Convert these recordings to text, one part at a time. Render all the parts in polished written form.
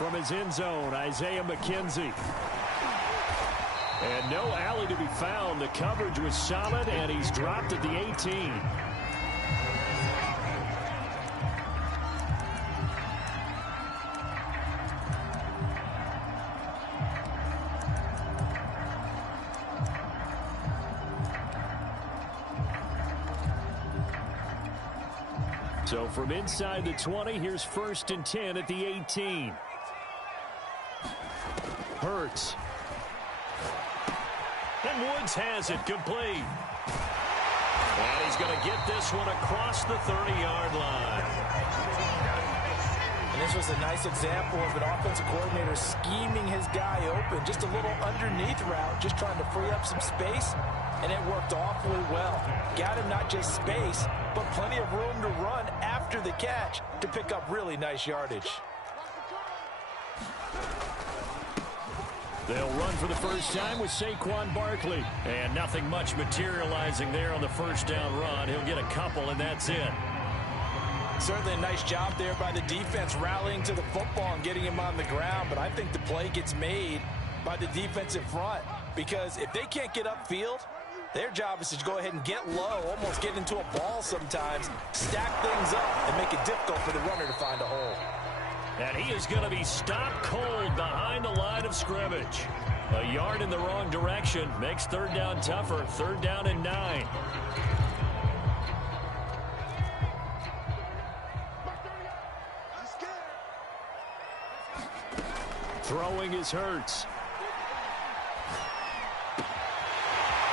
From his end zone, Isaiah McKenzie. And no alley to be found. The coverage was solid, and he's dropped at the 18. So from inside the 20, here's 1st and 10 at the 18. Hurts. And Woods has it complete. And he's going to get this one across the 30-yard line. And this was a nice example of an offensive coordinator scheming his guy open. Just a little underneath route, just trying to free up some space. And it worked awfully well. Got him not just space, but plenty of room to run after the catch to pick up really nice yardage. They'll run for the first time with Saquon Barkley. And nothing much materializing there on the first down run. He'll get a couple, and that's it. Certainly a nice job there by the defense rallying to the football and getting him on the ground. But I think the play gets made by the defensive front. Because if they can't get upfield, their job is to go ahead and get low, almost get into a ball sometimes, stack things up, and make it difficult for the runner to find a hole. And he is going to be stopped cold behind the line of scrimmage. A yard in the wrong direction makes 3rd down tougher. 3rd down and 9. Throwing is Hurts.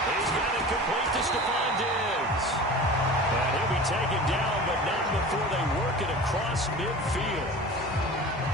He's got it complete to Stephon Diggs. And he'll be taken down, but not before they work it across midfield.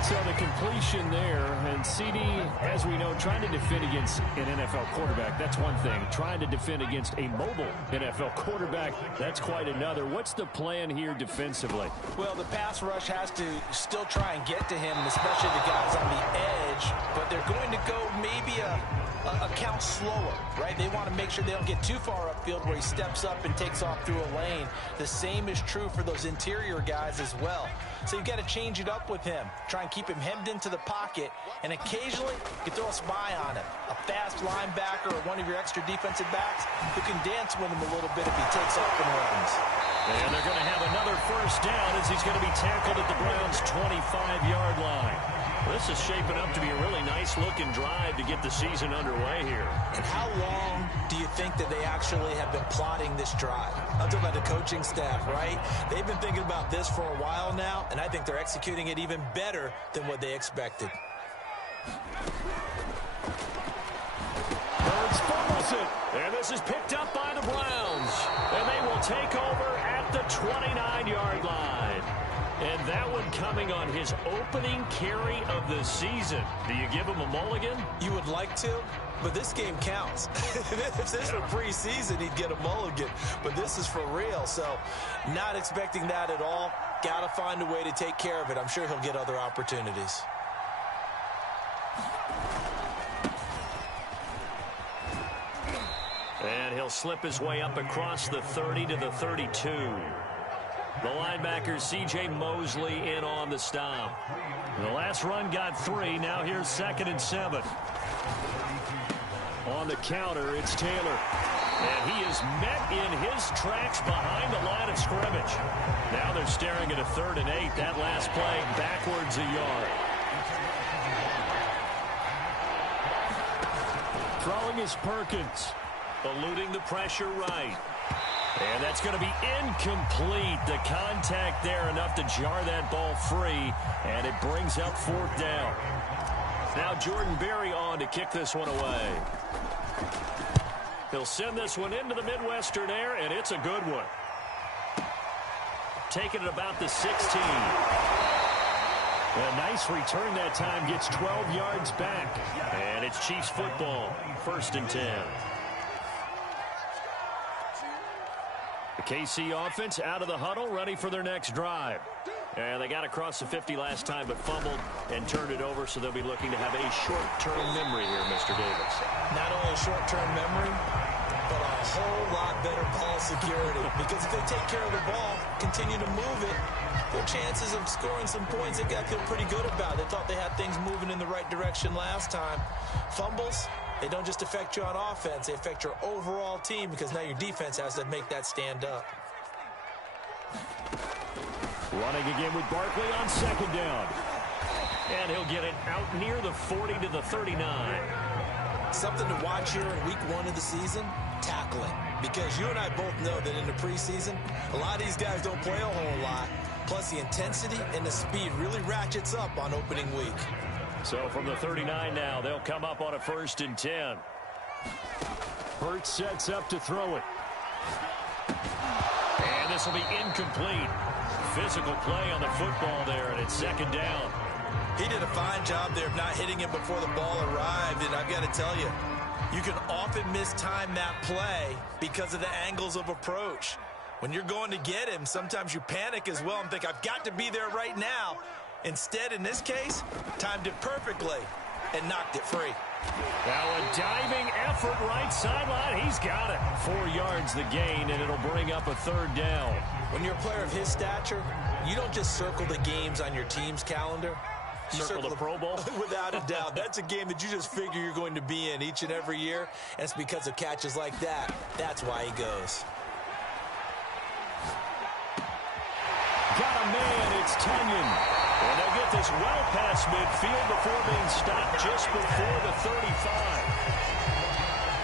So the completion there, and CD, as we know, trying to defend against an NFL quarterback, that's one thing. Trying to defend against a mobile NFL quarterback, that's quite another. What's the plan here defensively? Well, the pass rush has to still try and get to him, especially the guys on the edge, but they're going to go maybe a count slower, right? They want to make sure they don't get too far upfield where he steps up and takes off through a lane. The same is true for those interior guys as well. So you've got to change it up with him. Try and keep him hemmed into the pocket, and occasionally you throw a spy on him. A fast linebacker or one of your extra defensive backs who can dance with him a little bit if he takes off and runs. And they're going to have another first down as he's going to be tackled at the Browns' 25-yard line. This is shaping up to be a really nice-looking drive to get the season underway here. And how long do you think that they actually have been plotting this drive? I'm talking about the coaching staff, right? They've been thinking about this for a while now, and I think they're executing it even better than what they expected. Hurts fumbles it, and this is picked up by the Browns. And they will take over at the 29-yard line. And that one coming on his opening carry of the season. Do you give him a mulligan? You would like to, but this game counts. If this were preseason, he'd get a mulligan. But this is for real, so not expecting that at all. Got to find a way to take care of it. I'm sure he'll get other opportunities. And he'll slip his way up across the 30 to the 32. The linebacker, C.J. Mosley, in on the stop. The last run got 3. Now here's 2nd and 7. On the counter, it's Taylor. And he is met in his tracks behind the line of scrimmage. Now they're staring at a 3rd and 8. That last play backwards a yard. Throwing is Perkins. Eluding the pressure right. And that's going to be incomplete. The contact there enough to jar that ball free. And it brings up 4th down. Now Jordan Berry on to kick this one away. He'll send this one into the Midwestern air, and it's a good one. Taking it about the 16. A nice return that time. Gets 12 yards back. And it's Chiefs football. 1st and 10. The KC offense out of the huddle, ready for their next drive. And they got across the 50 last time, but fumbled and turned it over, so they'll be looking to have a short-term memory here, Mr. Davis. Not only a short-term memory, but a whole lot better ball security. Because if they take care of the ball, continue to move it, their chances of scoring some points, they got to feel pretty good about. They thought they had things moving in the right direction last time. Fumbles, they don't just affect you on offense, they affect your overall team because now your defense has to make that stand up. Running again with Barkley on second down. And he'll get it out near the 40 to the 39. Something to watch here in week 1 of the season, tackling. Because you and I both know that in the preseason, a lot of these guys don't play a whole lot. Plus the intensity and the speed really ratchets up on opening week. So from the 39 now, they'll come up on a 1st and 10. Hurts sets up to throw it. And this will be incomplete. Physical play on the football there, and it's 2nd down. He did a fine job there of not hitting him before the ball arrived, and I've got to tell you, you can often mistime that play because of the angles of approach. When you're going to get him, sometimes you panic as well and think, I've got to be there right now. Instead, in this case, timed it perfectly and knocked it free. Now a diving effort right sideline. He's got it. 4 yards the gain, and it'll bring up a 3rd down. When you're a player of his stature, you don't just circle the games on your team's calendar. You circle the Pro Bowl? Without a doubt. That's a game that you just figure you're going to be in each and every year. And it's because of catches like that. That's why he goes. Got a man. It's Kenyon. And they'll get this well past midfield before being stopped just before the 35.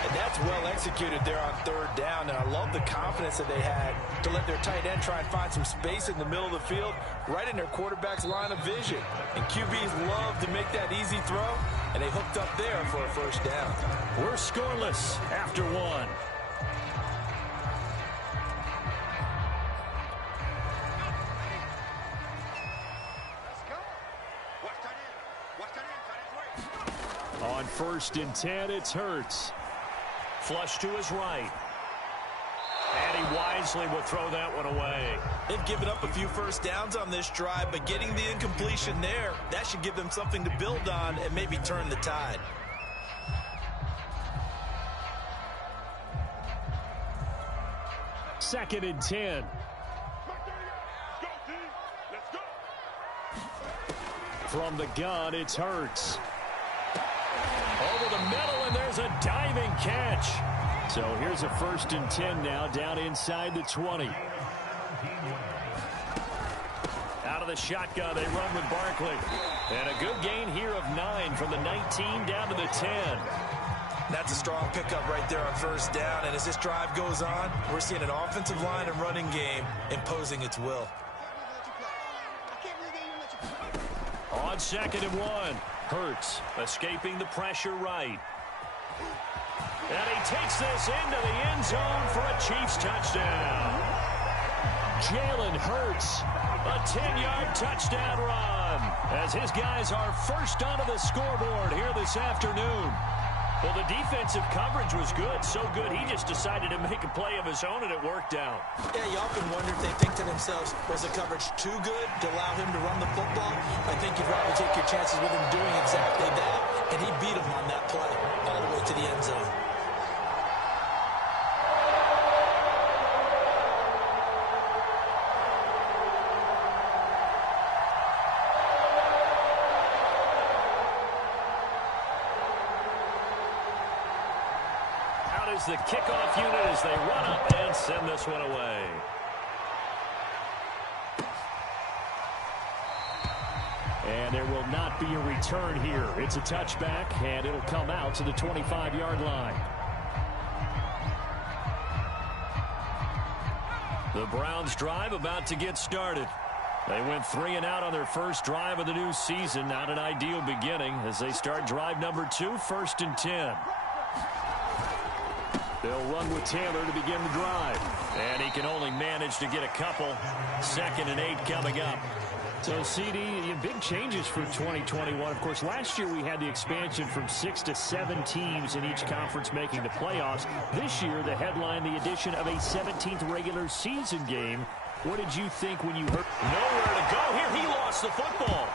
And that's well executed there on 3rd down. And I love the confidence that they had to let their tight end try and find some space in the middle of the field, right in their quarterback's line of vision. And QBs love to make that easy throw, and they hooked up there for a 1st down. We're scoreless after 1. On 1st and 10, it's Hurts. Flush to his right. And he wisely will throw that one away. They've given up a few 1st downs on this drive, but getting the incompletion there, that should give them something to build on and maybe turn the tide. Second and 10. From the gun, it's Hurts. Over the middle, and there's a diving catch. So here's a 1st and 10 now, down inside the 20. Out of the shotgun, they run with Barkley. And a good gain here of 9 from the 19 down to the 10. That's a strong pickup right there on 1st down. And as this drive goes on, we're seeing an offensive line and running game imposing its will. On 2nd and 1, Hurts escaping the pressure right. And he takes this into the end zone for a Chiefs touchdown. Jalen Hurts, a 10-yard touchdown run, as his guys are first onto the scoreboard here this afternoon. Well, the defensive coverage was good, so good he just decided to make a play of his own, and it worked out. Yeah, you often wonder if they think to themselves, was the coverage too good to allow him to run the football? I think you'd rather take your chances with him doing exactly that, and he beat him on that play all the way to the end zone. The kickoff unit as they run up and send this one away. And there will not be a return here. It's a touchback, and it'll come out to the 25-yard line. The Browns drive about to get started. They went 3 and out on their first drive of the new season. Not an ideal beginning as they start drive number 2, 1st and 10. They'll run with Taylor to begin the drive. And he can only manage to get a couple. 2nd and 8 coming up. So, CD, big changes for 2021. Of course, last year we had the expansion from 6 to 7 teams in each conference making the playoffs. This year, the headline, the addition of a 17th regular season game. What did you think when you heard? Nowhere to go here. He lost the football.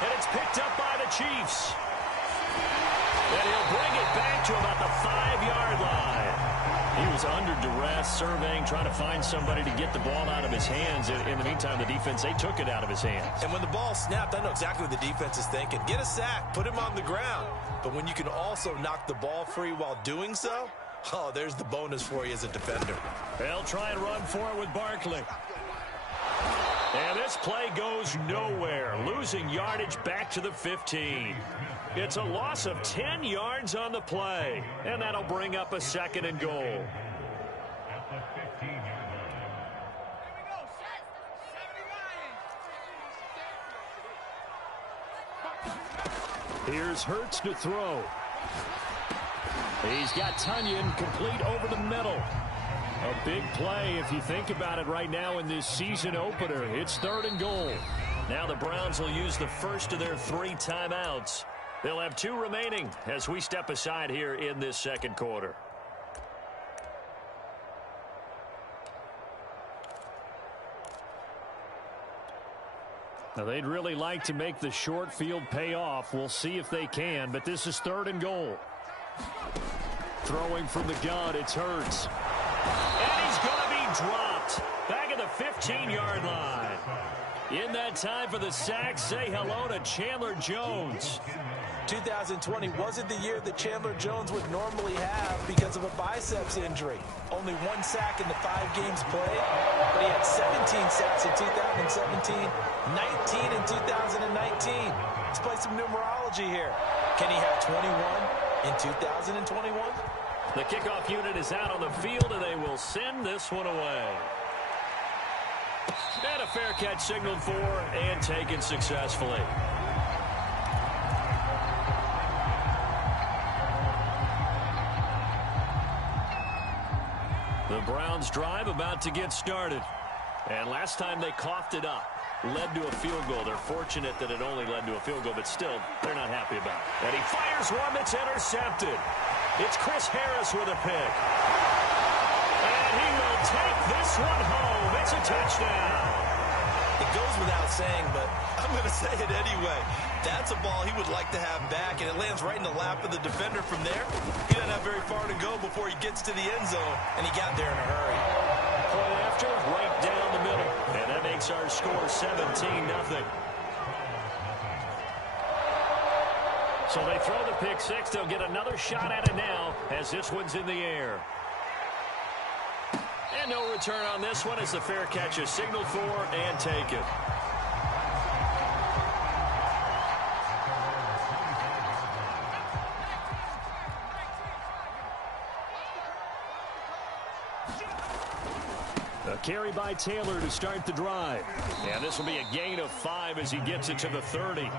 And it's picked up by the Chiefs. And he'll bring it back to about the 5-yard line. He was under duress, surveying, trying to find somebody to get the ball out of his hands. In the meantime, the defense, they took it out of his hands. And when the ball snapped, I know exactly what the defense is thinking. Get a sack, put him on the ground. But when you can also knock the ball free while doing so, oh, there's the bonus for you as a defender. They'll try and run for it with Barkley. And this play goes nowhere, losing yardage back to the 15. It's a loss of 10 yards on the play, and that'll bring up a 2nd and goal. Here's Hurts to throw. He's got Tunyon complete over the middle. A big play if you think about it right now in this season opener. It's 3rd and goal. Now the Browns will use the first of their 3 timeouts. They'll have 2 remaining as we step aside here in this 2nd quarter. Now they'd really like to make the short field pay off. We'll see if they can, but this is 3rd and goal. Throwing from the gun, it's Hurts. And he's going to be dropped back at the 15-yard line. In that time for the sack, say hello to Chandler Jones. 2020 wasn't the year that Chandler Jones would normally have because of a biceps injury. Only 1 sack in the 5 games played, but he had 17 sacks in 2017, 19 in 2019. Let's play some numerology here. Can he have 21 in 2021? The kickoff unit is out on the field, and they will send this one away. And a fair catch signaled for and taken successfully. The Browns drive about to get started. And last time they coughed it up, led to a field goal. They're fortunate that it only led to a field goal, but still, they're not happy about it. And he fires one that's intercepted. It's Chris Harris with a pick. And he will take this one home. It's a touchdown. It goes without saying, but I'm going to say it anyway. That's a ball he would like to have back, and it lands right in the lap of the defender from there. He doesn't have very far to go before he gets to the end zone, and he got there in a hurry. Point after, right down the middle. And that makes our score 17-0. So they throw the pick 6. They'll get another shot at it now as this one's in the air. And no return on this one as the fair catch is signaled for and taken. A carry by Taylor to start the drive. And this will be a gain of 5 as he gets it to the 30.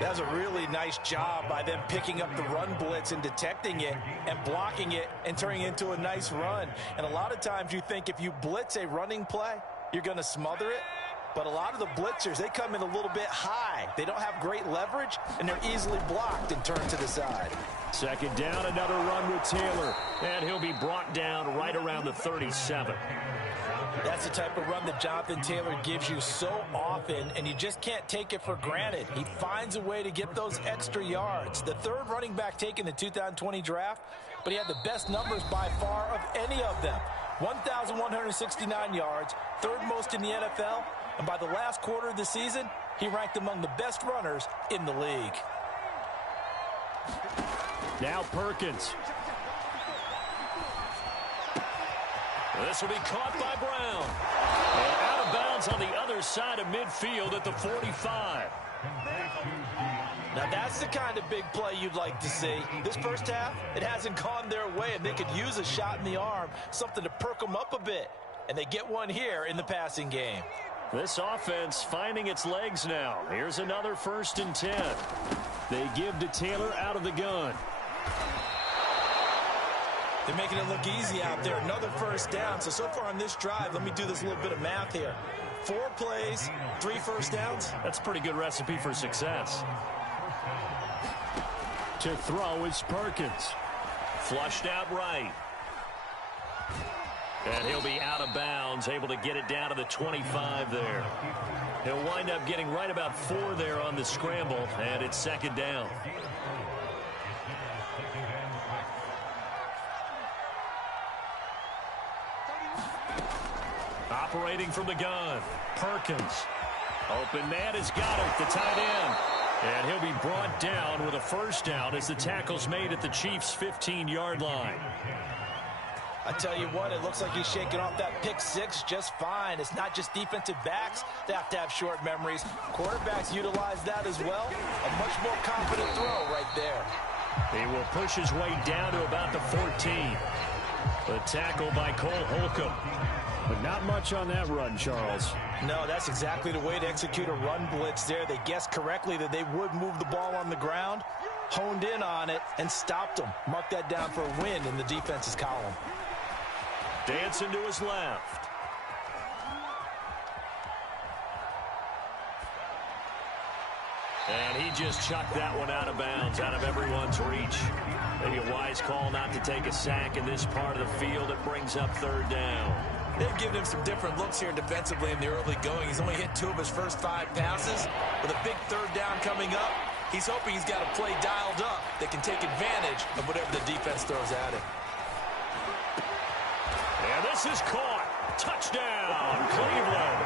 That's a really nice job by them picking up the run blitz and detecting it and blocking it and turning it into a nice run. And a lot of times you think if you blitz a running play, you're going to smother it. But a lot of the blitzers, they come in a little bit high. They don't have great leverage, and they're easily blocked and turned to the side. 2nd down, another run with Taylor. And he'll be brought down right around the 37. That's the type of run that Jonathan Taylor gives you so often, and you just can't take it for granted. He finds a way to get those extra yards. The 3rd running back taken in the 2020 draft, but he had the best numbers by far of any of them. 1,169 yards, 3rd most in the NFL, and by the last quarter of the season, he ranked among the best runners in the league. Now Perkins. This will be caught by Brown. And out of bounds on the other side of midfield at the 45. Now that's the kind of big play you'd like to see. This first half, it hasn't gone their way, and they could use a shot in the arm, something to perk them up a bit. And they get one here in the passing game. This offense finding its legs now. Here's another 1st and 10. They give to Taylor out of the gun. They're making it look easy out there. Another 1st down. So far on this drive, let me do this little bit of math here. 4 plays, 3 1st downs. That's a pretty good recipe for success. To throw is Perkins. Flushed out right. And he'll be out of bounds, able to get it down to the 25 there. He'll wind up getting right about 4 there on the scramble, and it's 2nd down. operating from the gun. Perkins. Open man has got it, the tight end. And he'll be brought down with a first down as the tackle's made at the Chiefs' 15-yard line. I tell you what, it looks like he's shaking off that pick six just fine. It's not just defensive backs that have to have short memories. Quarterbacks utilize that as well. A much more confident throw right there. He will push his way down to about the 14. The tackle by Cole Holcomb. But not much on that run, Charles. No, that's exactly the way to execute a run blitz there. They guessed correctly that they would move the ball on the ground, honed in on it, and stopped them. Mark that down for a win in the defense's column. Dancing to his left. And he just chucked that one out of bounds, out of everyone's reach. Maybe a wise call not to take a sack in this part of the field. It brings up third down. They've given him some different looks here defensively in the early going. He's only hit 2 of his first 5 passes. With a big third down coming up, he's hoping he's got a play dialed up that can take advantage of whatever the defense throws at him. And this is caught. Touchdown, Cleveland.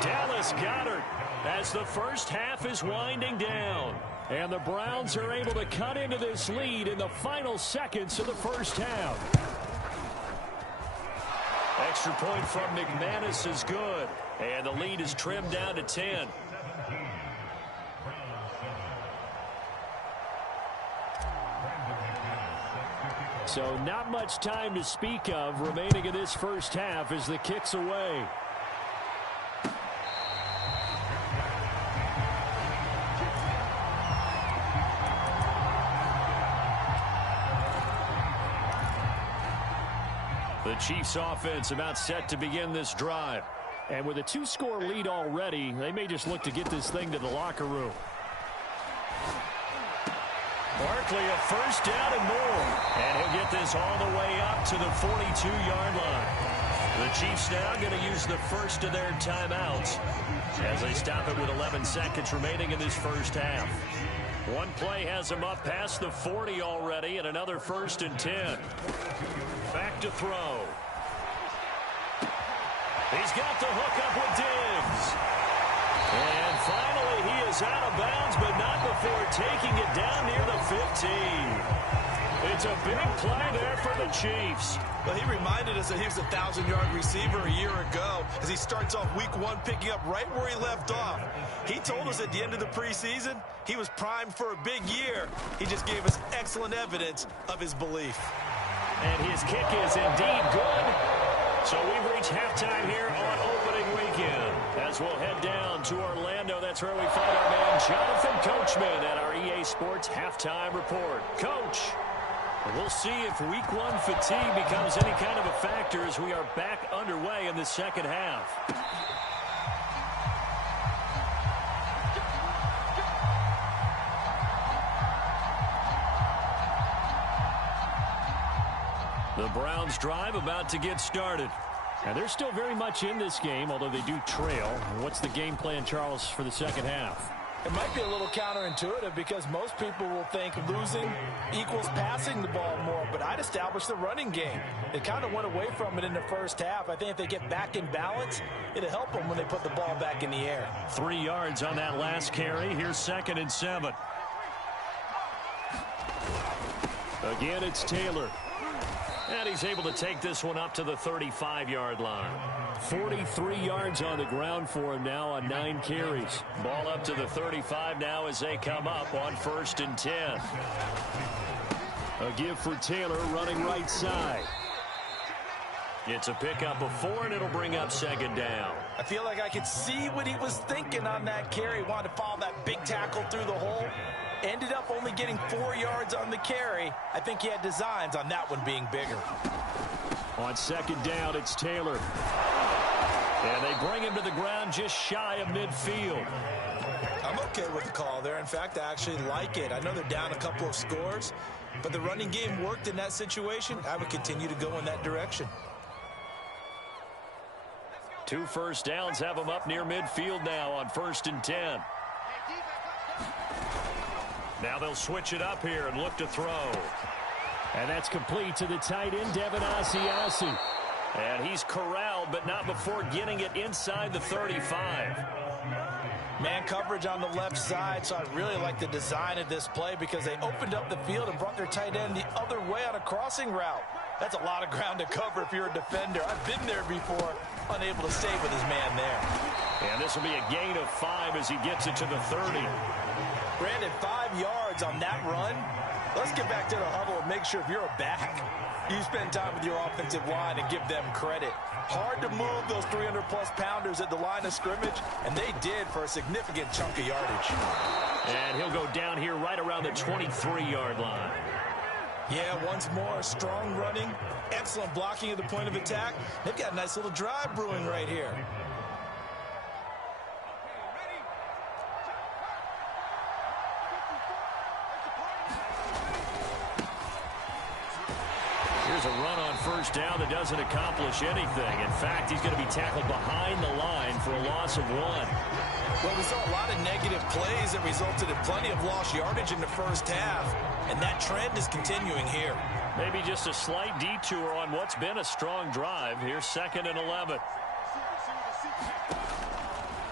Dallas Goedert as the first half is winding down. And the Browns are able to cut into this lead in the final seconds of the first half. Extra point from McManus is good. And the lead is trimmed down to 10. So not much time to speak of remaining in this first half as the kick's away. The Chiefs offense about set to begin this drive. And with a 2-score lead already, they may just look to get this thing to the locker room. Barkley a first down and more. And he'll get this all the way up to the 42-yard line. The Chiefs now going to use the first of their timeouts as they stop it with 11 seconds remaining in this first half. One play has them up past the 40 already and another 1st and 10. Back to throw. He's got the hook up with Diggs. And finally he is out of bounds, but not before taking it down near the 15. It's a big play there for the Chiefs. Well, he reminded us that he was a 1,000-yard receiver a year ago as he starts off week 1 picking up right where he left off. He told us at the end of the preseason he was primed for a big year. He just gave us excellent evidence of his belief. And his kick is indeed good. So we've reached halftime here on opening weekend. As we'll head down to Orlando, that's where we find our man Jonathan Coachman at our EA Sports Halftime Report. Coach, we'll see if week 1 fatigue becomes any kind of a factor as we are back underway in the second half. The Browns drive about to get started. And they're still very much in this game, although they do trail. What's the game plan, Charles, for the second half? It might be a little counterintuitive because most people will think losing equals passing the ball more, but I'd establish the running game. They kind of went away from it in the first half. I think if they get back in balance, it'll help them when they put the ball back in the air. 3 yards on that last carry. Here's 2nd and 7. Again, it's Taylor. And he's able to take this one up to the 35-yard line. 43 yards on the ground for him now on 9 carries. Ball up to the 35 now as they come up on 1st and 10. A give for Taylor running right side. It's a pickup of 4, and it'll bring up 2nd down. I feel like I could see what he was thinking on that carry. He wanted to follow that big tackle through the hole. Ended up only getting 4 yards on the carry. I think he had designs on that one being bigger. On 2nd down, it's Taylor. And they bring him to the ground just shy of midfield. I'm okay with the call there. In fact, I actually like it. I know they're down a couple of scores, but the running game worked in that situation. I would continue to go in that direction. 2 first downs have them up near midfield now on 1st and 10. Now they'll switch it up here and look to throw. And that's complete to the tight end, Devin Asiasi. And he's corralled, but not before getting it inside the 35. Man coverage on the left side, so I really like the design of this play because they opened up the field and brought their tight end the other way on a crossing route. That's a lot of ground to cover if you're a defender. I've been there before, unable to stay with his man there. And this will be a gain of 5 as he gets it to the 30. Brandon, 5 yards on that run. Let's get back to the huddle and make sure if you're a back, you spend time with your offensive line and give them credit. Hard to move those 300-plus pounders at the line of scrimmage, and they did for a significant chunk of yardage. And he'll go down here right around the 23-yard line. Yeah, once more, strong running, excellent blocking at the point of attack. They've got a nice little drive brewing right here. Here's a run on first down that doesn't accomplish anything. In fact, he's going to be tackled behind the line for a loss of 1. Well, we saw a lot of negative plays that resulted in plenty of lost yardage in the first half, and that trend is continuing here. Maybe just a slight detour on what's been a strong drive. Here's 2nd and 11.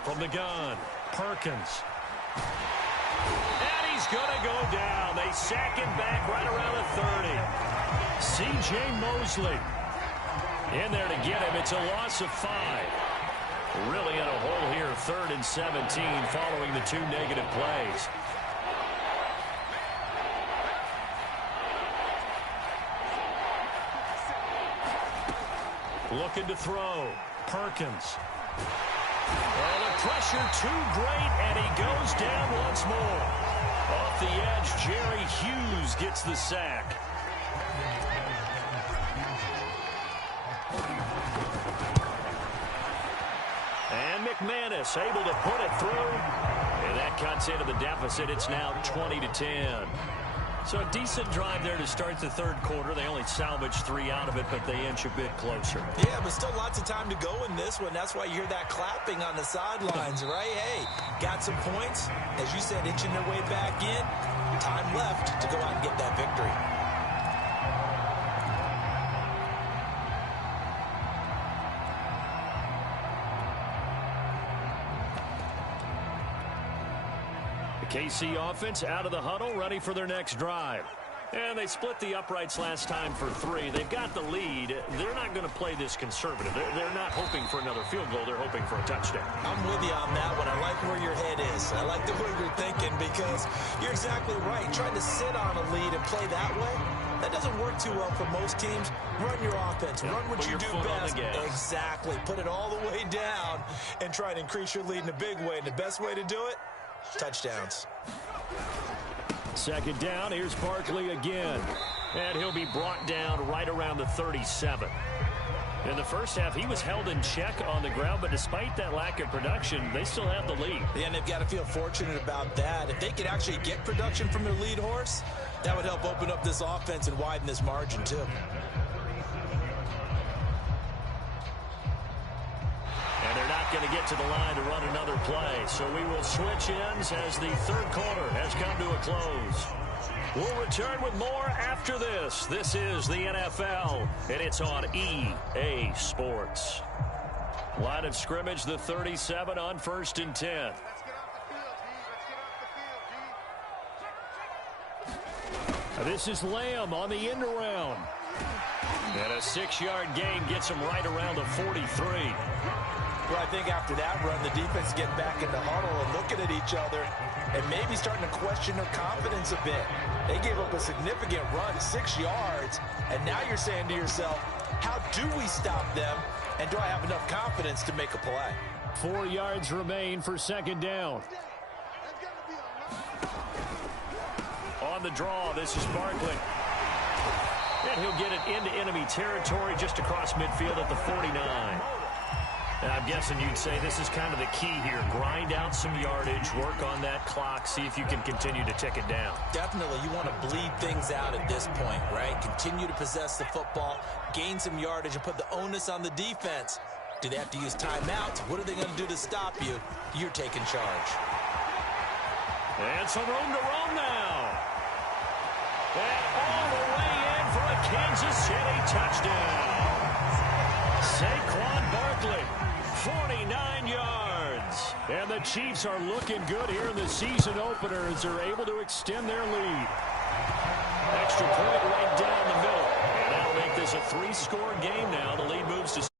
From the gun, Perkins. And he's going to go down. They sack him back right around the 30. C.J. Mosley in there to get him. It's a loss of 5. Really in a hole here, 3rd and 17 following the 2 negative plays. Looking to throw. Perkins. Oh, the pressure too great, and he goes down once more. Off the edge, Jerry Hughes gets the sack. And McManus able to put it through. And that cuts into the deficit. It's now 20-10. So a decent drive there to start the 3rd quarter. They only salvaged 3 out of it, but they inch a bit closer. Yeah, but still lots of time to go in this one. That's why you hear that clapping on the sidelines, right? Hey, got some points. As you said, inching their way back in. Time left to go out and get that victory. KC offense out of the huddle, ready for their next drive. And they split the uprights last time for 3. They've got the lead. They're not going to play this conservative. They're not hoping for another field goal. They're hoping for a touchdown. I'm with you on that one. I like where your head is. I like the way you're thinking because you're exactly right. Trying to sit on a lead and play that way, that doesn't work too well for most teams. Run your offense. Run what you do best. Exactly. Put it all the way down and try to increase your lead in a big way. And the best way to do it, touchdowns. 2nd down. Here's Barkley again. And he'll be brought down right around the 37. In the first half, he was held in check on the ground, but despite that lack of production, they still have the lead. Yeah, and they've got to feel fortunate about that. If they could actually get production from their lead horse, that would help open up this offense and widen this margin, too. And they're not going to get to the line to run another play. So we will switch ends as the 3rd quarter has come to a close. We'll return with more after this. This is the NFL, and it's on EA Sports. Line of scrimmage, the 37 on 1st and 10. This is Lamb on the end around. And a 6-yard gain gets him right around the 43. Well, I think after that run, the defense get back in the huddle and looking at each other and maybe starting to question their confidence a bit. They gave up a significant run, 6 yards, and now you're saying to yourself, how do we stop them, and do I have enough confidence to make a play? 4 yards remain for 2nd down. On the draw, this is Barkley. And he'll get it into enemy territory just across midfield at the 49. And I'm guessing you'd say this is kind of the key here. Grind out some yardage, work on that clock, see if you can continue to tick it down. Definitely. You want to bleed things out at this point, right? Continue to possess the football, gain some yardage, and put the onus on the defense. Do they have to use timeouts? What are they going to do to stop you? You're taking charge. And some room to roam now. And all the way in for a Kansas City touchdown. Saquon Barkley, 49 yards. And the Chiefs are looking good here in the season opener as they're able to extend their lead. Extra point right down the middle. And that'll make this a 3-score game now. The lead moves to